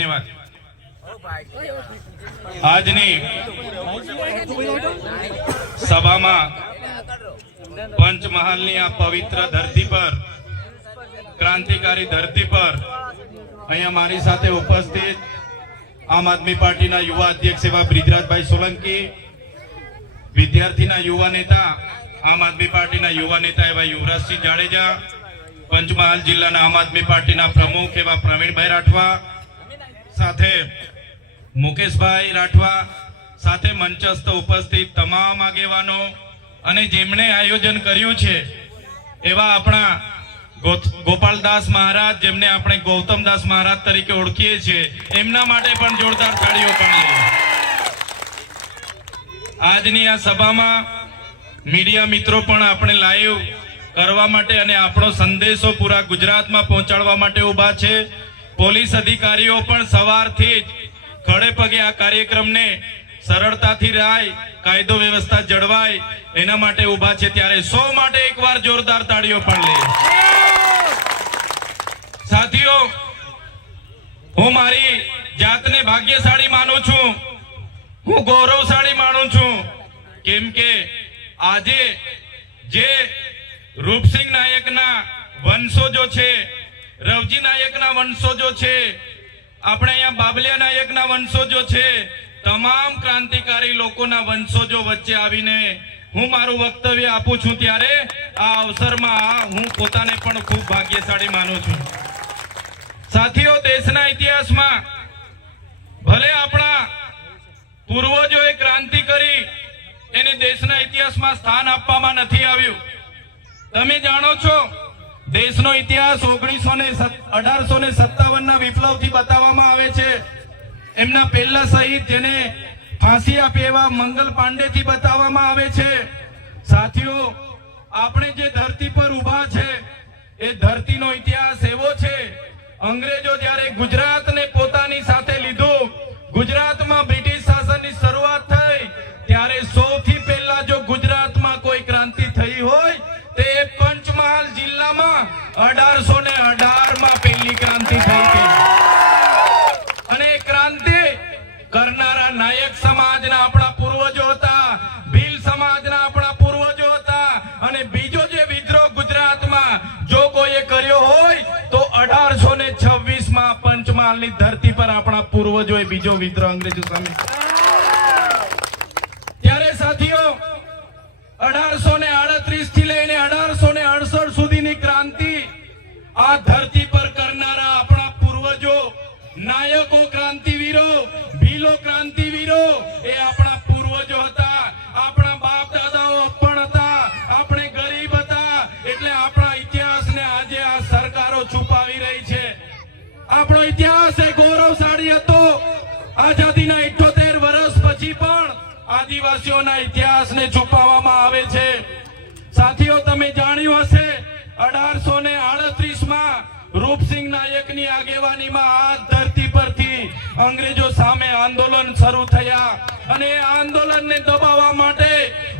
ધન્યવાદ। આજની સભામાં પંચમહાલની આ પવિત્ર ધરતી પર, ક્રાંતિકારી ધરતી પર અહીંયા મારી સાથે ઉપસ્થિત આમ આદમી પાર્ટીના યુવા અધ્યક્ષ એવા બ્રિજરાજભાઈ સોલંકી, વિદ્યાર્થીના યુવા નેતા આમ આદમી પાર્ટીના યુવા નેતા એવા યુવરાજસિંહ જાડેજા, પંચમહાલ જિલ્લાના આમ આદમી પાર્ટીના પ્રમુખ એવા પ્રવીણભાઈ રાઠવા, સાથે મુકેશભાઈ રાઠવા, સાથે મંચસ્થ ઉપસ્થિત તમામ આગેવાનો અને જેમણે આયોજન કર્યું છે એવા આપણા ગોપાલદાસ મહારાજ, જેમને આપણે ગૌતમદાસ મહારાજ તરીકે ઓળખીએ છીએ, એમના માટે પણ જોરદાર તાળીઓ પાડીએ। આજની આ સભામાં મીડિયા મિત્રો પણ આપણે લાઈવ કરવા માટે અને આપણો સંદેશો પૂરા ગુજરાતમાં પહોંચાડવા માટે ઊભા છે। પોલીસ અધિકારીઓ પણ સવારથી જ ખડે પગે આ કાર્યક્રમને સરળતાથી રાય, કાયદો વ્યવસ્થા જળવાય એના માટે ઊભા છે, ત્યારે સૌ માટે એકવાર જોરદાર તાળીઓ પણ લે। સાથીઓ, હું મારી જાતને ભાગ્યશાળી માનું છું, હું ગૌરવશાળી માનું છું, કેમ કે આજે જે રૂપસિંહ નાયકના વંશજો છે, રવજી નાયકના વંશજો છે, આપણે અહીંયા બાબલિયા નાયકના વંશજો છે, તમામ ક્રાંતિકારી લોકોના વંશજો વચ્ચે આવીને હું મારું વક્તવ્ય આપું છું, ત્યારે આ અવસરમાં હું પોતાને પણ ખૂબ ભાગ્યશાળી માનું છું। સાથીઓ, દેશના ઇતિહાસમાં ભલે આપણા પૂર્વજોએ ક્રાંતિ કરી, એને દેશના ઇતિહાસમાં સ્થાન આપવામાં નથી આવ્યું। તમે જાણો છો, દેશનો ઇતિહાસ 1857 ના વિપ્લવથી બતાવવામાં આવે છે। એમના પહેલા શહીદ જેને ફાંસી આપી એવા મંગલ પાંડેથી બતાવવામાં આવે છે। સાથીઓ, આપણે જે ધરતી પર ઊભા છે એ ધરતીનો ઇતિહાસ એવો છે, અંગ્રેજો જ્યારે ગુજરાતને પોતાની સાથે લીધું, ગુજરાતમાં બ્રિટિશ શાસનની શરૂઆત થઈ, ત્યારે સૌથી પહેલા જો ગુજરાતમાં કોઈ ક્રાંતિ થઈ હોય તે પંચમહાલ જિલ્લામાં 1818 માં પહેલી ક્રાંતિ થઈ હતી। અને ક્રાંતિ કરનારા નાયક સમાજના આપણા પૂર્વજો હતા, ભીલ સમાજના આપણા પૂર્વજો હતા, અને બીજો જે વિદ્રોહ ગુજરાતમાં જો કોઈએ કર્યો હોય તો 1826 માં પંચમહાલની ધરતી પર આપણા પૂર્વજોએ બીજો વિદ્રોહ અંગ્રેજો સામે। ત્યારે સાથીઓ, 1838 થી લઈને 1868 સુધીની ક્રાંતિ આ ધરતી પર કરનારા આપણા પૂર્વજો, નાયકો, ક્રાંતિવીરો, ભીલો ક્રાંતિવીરો એ આપણા પૂર્વજો હતા। આપણા બાપ દાદાઓ પણ હતા, આપણે ગરીબ હતા, એટલે આપણા ઇતિહાસને આજે આ સરકારો છુપાવી રહી છે। આપણો ઇતિહાસ એ ગૌરવશાળી હતો। આઝાદીના 78 વર્ષ પછી પણ આદિવાસીઓના ઇતિહાસને છુપાવવામાં આવે છે। સાથીઓ, તમે જાણ્યું હશે, 1838 માં રૂપસિંહ નાયકની આગેવાનીમાં આ ધરતી પરથી અંગ્રેજો સામે આંદોલન શરૂ થયા, અને એ આંદોલનને દબાવવા માટે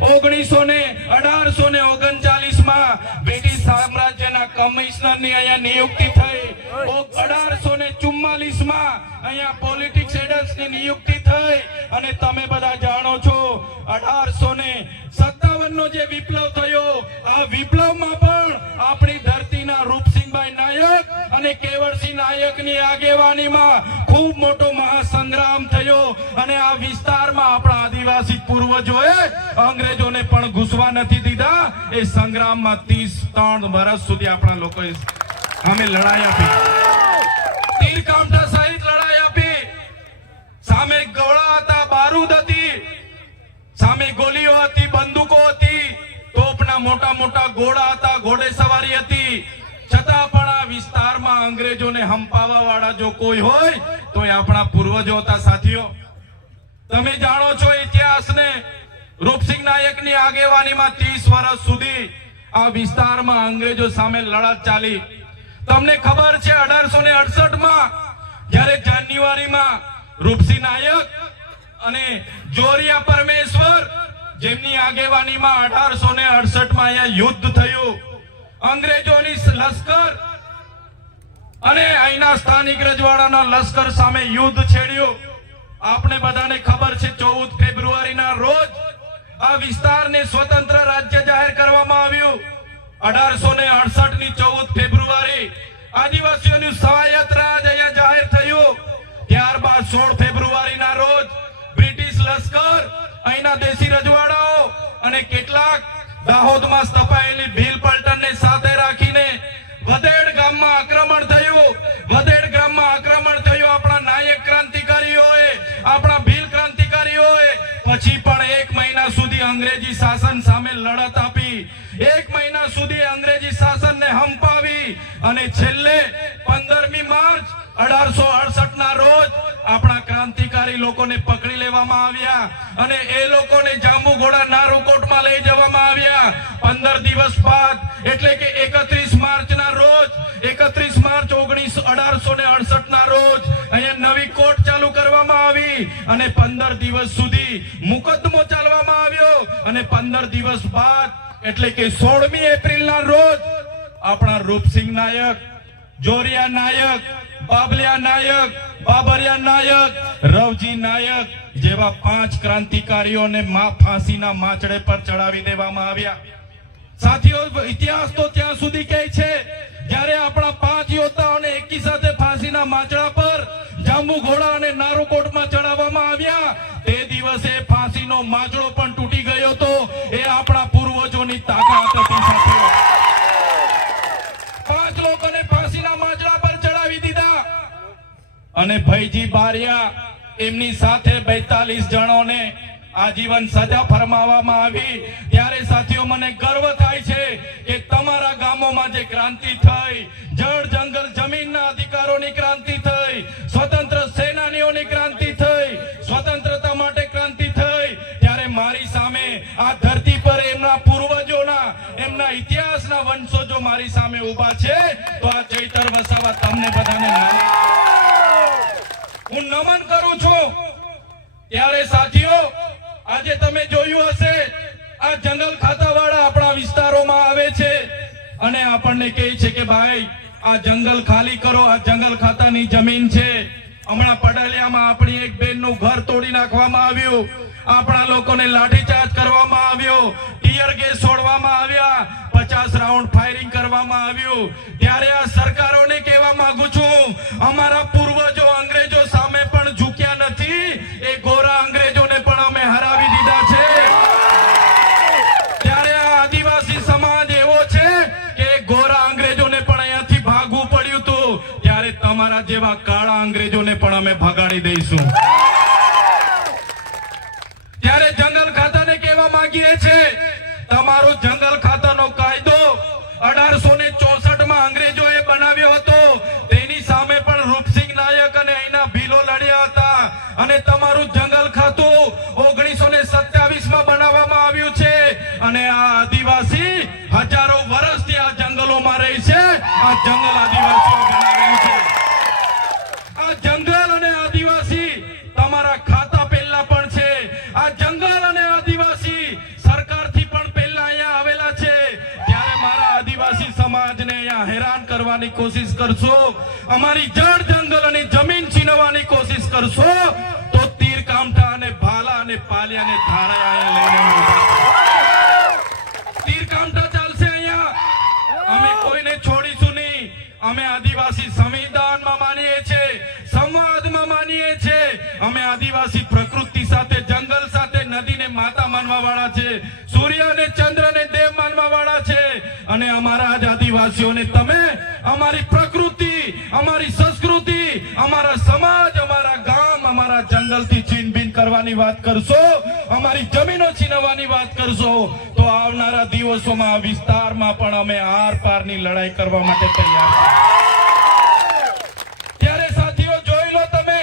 1839 માં બ્રિટિશ સામ્રાજ્યના કમિશનરની અહીંયા નિયુક્તિ થઈ। 1844 માં અહીંયા પોલિટિક્સ એડલ્ટની નિયુક્તિ થઈ, અને તમે બધા જાણો છો 1857 નો જે વિપ્લવ થયો, આ વિપ્લવમાં પણ આપણી ધરતીના રૂપસિંહભાઈ નાયક અને કેવળસિંહ નાયકની આગેવાનીમાં ખૂબ મોટો મહાસંગ્રામ થયો, અને આ વિસ્તારમાં આપણા આદિવાસી પૂર્વજોએ અંગ્રેજોને પણ ઘૂસવા નથી દીધા। એ સંગ્રામમાં 33 વર્ષ સુધી આપણા લોકોએ સામે લડાઈ આપી, તીરકામઠા સહિત લડાઈ આપી। સામે ગોળા હતા, બારૂદ હતી, સામે ગોલીઓ હતી, બંદૂકો હતી, તોપના મોટા મોટા ઘોડા હતા, ઘોડેસવારી હતી, છતાં પણ આ વિસ્તારમાં અંગ્રેજોને હંપાવવા વાળા જો કોઈ હોય તો એ આપણા પૂર્વજો હતા। સાથીઓ, તમે જાણો છો ઇતિહાસને, રૂપસિંહ નાયકની આગેવાનીમાં 30 વર્ષ સુધી આ વિસ્તારમાં અંગ્રેજો સામે લડત ચાલી। તમને ખબર છે, 1868 માં જ્યારે જાન્યુઆરીમાં રૂપસિંહ નાયક અને જોરિયા પરમેશ્વર જેમની આગેવાનીમાં 1868 માં અહીંયા યુદ્ધ થયું, અંગ્રેજોની લશ્કર અને અહીંના સ્થાનિક રજવાડાના લશ્કર સામે યુદ્ધ છેડ્યું. આપણે બધાને ખબર છે 14 ફેબ્રુઆરીના રોજ આ વિસ્તારને સ્વતંત્ર રાજ્ય જાહેર કરવામાં આવ્યું. 1868 ની 14 ફેબ્રુઆરી આદિવાસીઓનું સ્વાયત્ત રાજ અહીંયા જાહેર થયું. ત્યારબાદ 16 ફેબ્રુઆરીના રોજ બ્રિટિશ લશ્કર અહીંના દેશી રજવાડાઓ અને કેટલાક દાહોદમાં સ્થપાયેલી ભીલ પલટનને સાથે રાખીને વધેડ ગામમાં આક્રમણ થયું. વધેડ ગામમાં આક્રમણ થયું. આપણા નાયક ક્રાંતિકારીઓએ, આપણા ભીલ ક્રાંતિકારીઓએ પછી પણ 1 મહિના સુધી અંગ્રેજી શાસન સામે લડત આપી. 1 મહિના સુધી અંગ્રેજી શાસનને હંપાવી અને છેલ્લે 15મી માર્ચ 1868 ના રોજ આપણા ક્રાંતિકારી લોકોને પકડી લેવામાં આવ્યા અને એ લોકોને જાંબુઘોડા નારુકોટમાં લઈ જવામાં આવ્યા. 15 દિવસ બાદ એટલે કે 31 માર્ચના રોજ 31 માર્ચ 1868 ના રોજ અહીંયા નવી કોર્ટ ચાલુ કરવામાં આવી અને 15 દિવસ સુધી મુકદ્દમો ચાલવામાં આવ્યો અને 15 દિવસ બાદ એટલે કે 16મી એપ્રિલના રોજ આપણા રૂપસિંહ નાયક, જોરિયા નાયક, બાબલિયા નાયક, બાબરિયા નાયક, રવજી નાયક જેવા 5 ક્રાંતિકારીઓને ફાંસીના માંચડે પર ચડાવી દેવામાં આવ્યા. સાથીઓ, ઇતિહાસ તો ત્યાં સુધી કહે છે જ્યારે આપણા 5 યોદ્ધાઓને એકી સાથે ફાંસીના માંચડા પર જાંબુઘોડા અને નારુકોટમાં ચડાવવામાં આવ્યા. તે દિવસે ફાંસીનો માંચડો પણ તૂટી ગયો હતો. એ આપણા પૂર્વજોની તાકાત હતી. સાથીઓ, 5 લોકોને ફાંસીના માંચડા પર ચડાવી દીધા અને ભૈજી બારિયા એમની સાથે 42 જણોને આજીવન સજા ફરમાવવામાં આવી. ત્યારે સાથીઓ, મને ગર્વ થાય છે કે તમારા ગામોમાં જે ક્રાંતિ થઈ, જળ જંગલ જમીનના અધિકારોની ક્રાંતિ થઈ, સ્વતંત્ર સેનાનીઓની ક્રાંતિ થઈ, સ્વતંત્રતા માટે ક્રાંતિ થઈ, ત્યારે મારી સામે આ ધરતી પર એમના પૂર્વજોના, એમના ઇતિહાસના વંશજો મારી સામે ઊભા છે. તો આ ચૈતર વસાવા તમને બધાને હું નમન કરું છું. ત્યારે સાથીઓ, આજે તમે જોયું હશે આ જંગલ ખાતાવાળા આપણા વિસ્તારોમાં આવે છે અને આપણને કહે છે કે ભાઈ આ જંગલ ખાલી કરો, આ જંગલ ખાતાની જમીન છે. હમણાં પડલિયામાં આપણી એક બેનનું ઘર તોડી નાખવામાં આવ્યું. આપણા લોકોને લાઠીચાર્જ કરવામાં આવ્યો, ટીયર ગેસ છોડવામાં આવ્યા, 50 રાઉન્ડ ફાયરિંગ કરવામાં આવ્યું. ત્યારે આ સરકારોને કહેવા માંગુ છું, અમારા પૂર્વજો અંગ્રેજો સામે પણ ઝૂક્યા નથી. એ ગોરા અંગ્રેજોને પણ અમે હરાવી દીધા છે. ત્યારે આ આદિવાસી સમાજ એવો છે કે ગોરા અંગ્રેજોને પણ અહીંયાથી ભાગવું પડ્યું હતું. ત્યારે તમારા જેવા કાળા અંગ્રેજોને પણ અમે ભગાડી દઈશું. ત્યારે જંગલ ખાતાને કહેવા માંગીએ છે, તમારો જંગલ ખાતાનો કાયદો 1864 માં અંગ્રેજોએ બનાવ્યો હતો. તેની સામે પણ રૂપસિંહ નાયક અને અહીંના ભીલો લડ્યા હતા અને તમારું જંગલ ખાતું 1927 માં બનાવવામાં આવ્યું છે. અને આ આદિવાસી હજારો વર્ષથી આ જંગલોમાં રહે છે. આ જંગલ આદિવાસીઓ બનાવ્યું છે. આ જંગલ અને આદિવાસી તમારા ખાતા પહેલા પણ છે. આ જંગલ અને આદિવાસી સરકારથી પણ પહેલા અહીંયા આવેલા છે. ત્યારે મારા આદિવાસી સમાજને અહીંયા હેરાન કરવાની કોશિશ કરશો, અમારી જળ જંગલ અને જમીન છીનવવાની કોશિશ કરશો તો તીર કામઠા અને ભાલા અને પાલિયાને ધારા અહીંયા લઈને તીર કામઠા ચાલશે અહીંયા. અમે કોઈને છોડીશું નહીં. અમે આદિવાસી સંવિધાનમાં માનીએ છીએ, સમાજમાં માનીએ છીએ. અમે આદિવાસી પ્રકૃતિ સાથે, જંગલ સાથે, નદીને માતા માનવા વાળા છે, સૂર્ય અને ચંદ્રને દેવ માનવા વાળા છે. અને અમારા જ આદિવાસીઓને તમે અમારી પ્રકૃતિ, અમારી સંસ્કૃતિ, અમારા સમાજ, અમારા ગામ, અમારા જંગલથી છીનબીન કરવાની વાત કરશો, અમારી જમીનો છીનવવાની વાત કરશો તો આવનારા દિવસોમાં આ વિસ્તારમાં પણ અમે આર પારની લડાઈ કરવા માટે તૈયાર છીએ. ત્યારે સાથીઓ, જોઈ લો તમે,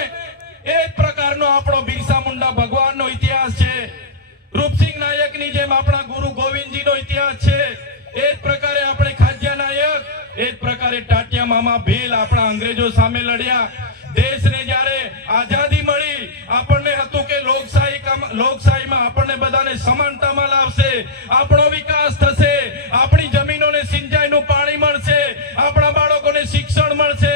એક પ્રકારનો આપણો બિરસા મુંડા ભગવાનનો ઇતિહાસ છે. રૂપસિંહ નાયકની જેમ આપણા ગુરુ ગોવિંદજીનો ઇતિહાસ છે. એ જ પ્રકારે આપણે ખાજ્યા નાયક, એ જ પ્રકારે ટાટિયા મામા ભીલ આપણા અંગ્રેજો સામે લડ્યા. દેશને જ્યારે આઝાદી મળી, આપણને હતું કે લોકશાહીમાં આપણને બધાને સમાનતામાં લાવશે, આપણો વિકાસ થશે, આપણી જમીનોને સિંચાઈનું પાણી મળશે, આપણા બાળકોને શિક્ષણ મળશે,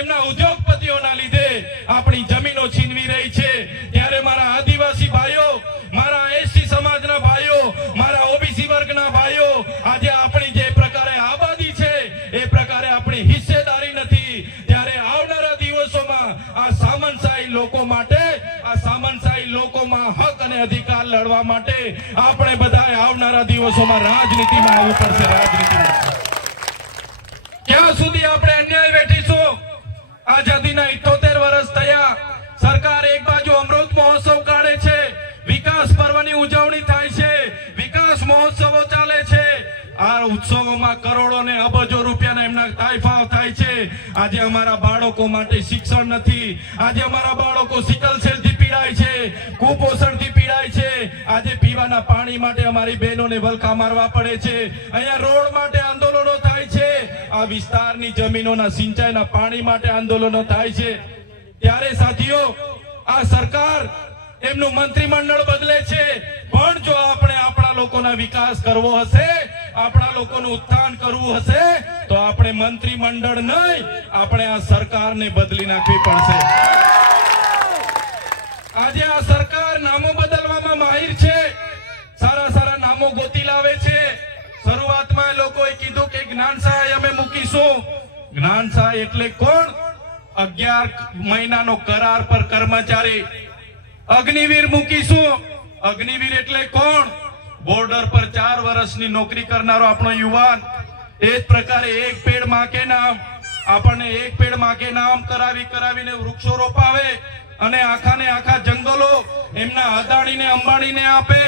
એમના ઉદ્યોગપતિઓના લીધે આપણી જમીનો છીનવી રહી છે, ત્યારે મારા આદિવાસી ભાઈઓ, મારા એસટી સમાજના ભાઈઓ, મારા ઓબીસી વર્ગના ભાઈઓ, આજે આપણી જે પ્રકારે આબાદી છે એ પ્રકારે આપણી હિસ્સેદારી નથી, ત્યારે આવનારા દિવસોમાં આ સામંતશાહી લોકો માટે, આ સામંતશાહી લોકોમાં હક અને અધિકાર લડવા માટે આપણે બધાએ આવનારા દિવસોમાં રાજનીતિમાં આવવું પડશે. રાજનીતિમાં ક્યાં સુધી આપણે અન્યાય વેઠીશું? આઝાદીના 78 વર્ષ થયા, સરકાર એક બાજુ અમૃત મહોત્સવ કાઢે છે, વિકાસ પર્વની ઉજવણી થાય છે, વિકાસ મહોત્સવો ચાલે છે, આ ઉત્સવોમાં કરોડો ને અબજો રૂપિયાના એમના તાઇફાઓ થાય છે. આજે અમારા બાળકો માટે શિક્ષણ નથી, આજે અમારા બાળકો સિકલ સેલથી પીડાય છે, કુપોષણથી પીડાય છે, આજે પીવાના પાણી માટે અમારી બહેનોને વલખા મારવા પડે છે, અહીંયા રોડ માટે આંદોલનો થાય છે, આ વિસ્તારની જમીનોના સિંચાઈના પાણી માટે આંદોલનો થાય છે. ત્યારે સાથીઓ, આ સરકાર એમનું મંત્રીમંડળ બદલે છે, પણ જો આપણે આપણા લોકોનો વિકાસ કરવો હશે, આપણા લોકોનું ઉત્થાન કરવું હશે, તો આપણે મંત્રીમંડળ નહીં, આપણે આ સરકારને બદલી નાખવી પડશે. આજે આ સરકાર નામો બદલવામાં માહિર છે, સારા સારા નામો ગોતી લાવે છે. શરૂઆતમાં લોકોએ કીધું કે જ્ઞાન સહાય અમે મૂકીશું. જ્ઞાન સહાય એટલે કોણ? 11 મહિનાનો કરાર પર કર્મચારી. અગ્નિવીર મૂકીશું. અગ્નિવીર એટલે કોણ? બોર્ડર પર 4 વર્ષની નોકરી કરનારો આપણો યુવાન. એ જ પ્રકારે એક પેડ માં કે નામ, આપણને એક પેડ માં કે નામ કરાવીને વૃક્ષો રોપાવે અને આખાને આખા જંગલો એમના અદાણીને અંબાણીને આપે.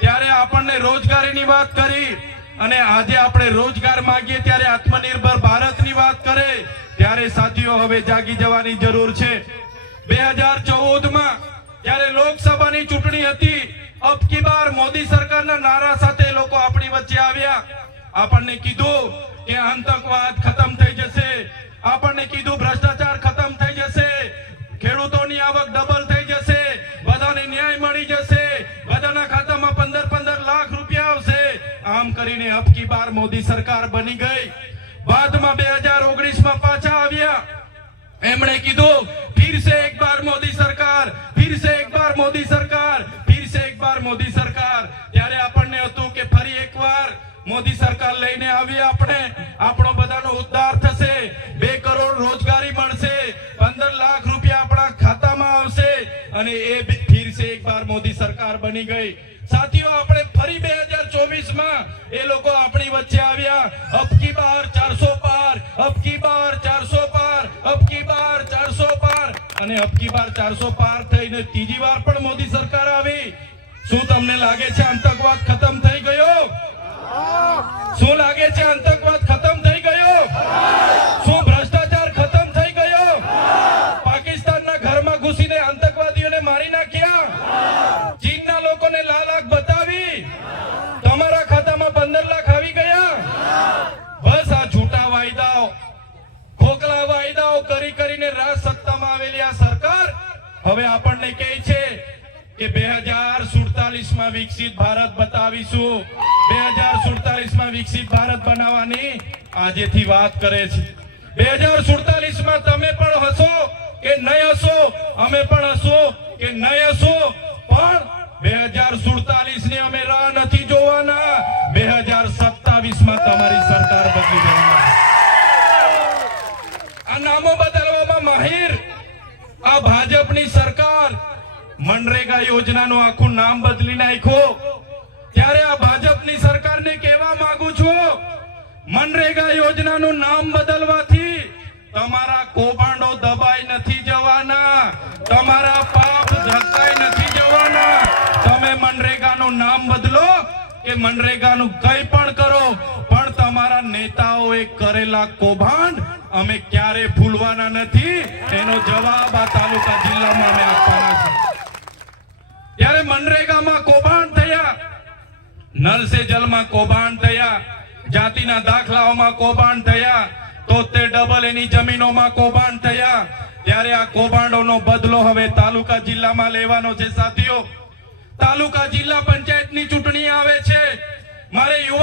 ત્યારે આપણને રોજગારીની વાત કરી, અને આજે આપણે રોજગાર માંગીએ ત્યારે આત્મનિર્ભર ભારતની વાત કરે, ત્યારે સાથીઓ હવે જાગી જવાની જરૂર છે. 2014માં જ્યારે લોકસભાની ચૂંટણી હતી, અબ કી બાર મોદી સરકારના નારા સાથે લોકો આપણી વચ્ચે આવ્યા. આપણને કીધું કે આતંકવાદ ખતમ થઈ જશે, આપણને કીધું ભ્રષ્ટાચાર ખતમ થઈ જશે, ખેડૂતોની આવક ડબલ થઈ જશે, બધાને ન્યાય મળી જશે, બધાના ખાતામાં 15 લાખ રૂપિયા આવશે. આમ કરીને અબ કી બાર મોદી સરકાર બની ગઈ. બાદમાં 2019માં પાછા આવ્યા, એમણે કીધું फिर से एक बार मोदी सरकार, फिर से एक बार मोदी सरकार, फिर से एक बार मोदी सरकार. ત્યારે આપણને હતું કે ફરી એકવાર મોદી સરકાર લઈને આવી, આપણે આપણો બધાનો ઉદ્ધાર થશે, 2 કરોડ રોજગારી મળશે, 15 લાખ રૂપિયા આપણા ખાતામાં આવશે, અને એ ફિર સે એક બાર મોદી સરકાર બની ગઈ. સાથીઓ, આપણે ફરી 2024માં એ લોકો આપણી વચ્ચે આવ્યા. અબ કી બાર 400 પાર, અબ કી બાર 400 પાર, અબ કી બાર 400 પાર, અને અબ કી બાર 400 પાર થઈને ત્રીજી વાર પણ મોદી સરકાર આવી. શું તમને લાગે છે આતંકવાદ ખતમ થઈ ગયો? શું લાગે છે આતંકવાદ ખતમ થઈ ગયો? શું ભ્રષ્ટાચાર ખતમ થઈ ગયો? પાકિસ્તાનના ઘરમાં ઘૂસીને આતંકવાદીઓને મારી નાખ્યા, ચીનના લોકોને લાલ આંખ બતાવી, તમારા ખાતામાં 15 લાખ આવી ગયા. બસ આ જૂઠા વાયદાઓ, ખોખલા વાયદાઓ કરીને રાજ સત્તામાં આવેલી આ સરકાર હવે આપણને કહે છે કે 2047માં વિકસિત ભારત બતાવીશું. 2047માં વિકસિત ભારત બનાવવાની આજેથી વાત કરે છે. 2047માં તમે પણ હસો કે નહીં હસો, અમે પણ હસો કે નહીં હસો, પણ 2047ની અમે રાહ નથી જોવાના. 2027માં તમારી સરકાર બદલી જવાની. આ નામો બદલવામાં માહિર આ ભાજપની સરકાર મનરેગા યોજનાનું આખું નામ બદલી નાખ્યું. ત્યારે આ ભાજપની સરકારને કહેવા માંગુ છું, મનરેગા યોજનાનું નામ બદલવાથી તમારા કૌભાંડો દબાઈ નથી જવાના, તમારા પાપ ઢકાઈ નથી જવાના. તમે મનરેગાનું નામ બદલો કે મનરેગાનું કંઈ પણ કરો, પણ તમારા નેતાઓએ કરેલા કૌભાંડ અમે ક્યારે ભૂલવાના નથી. એનો જવાબ આ તાલુકા જિલ્લામાં અમે આપવાના છે. ત્યારે મનરેગામાં કૌભાંડ થયા, નલ સે જલમાં કૌભાંડ થયા, જાતિના દાખલાઓમાં કૌભાંડ થયા, 73 એની જમીનોમાં કૌભાંડ થયા. ત્યારે આ કૌભાંડોનો બદલો હવે તાલુકા જિલ્લામાં લેવાનો છે. સાથીઓ, તાલુકા જિલ્લા પંચાયતની ચૂંટણી આવે છે. મારે યુવા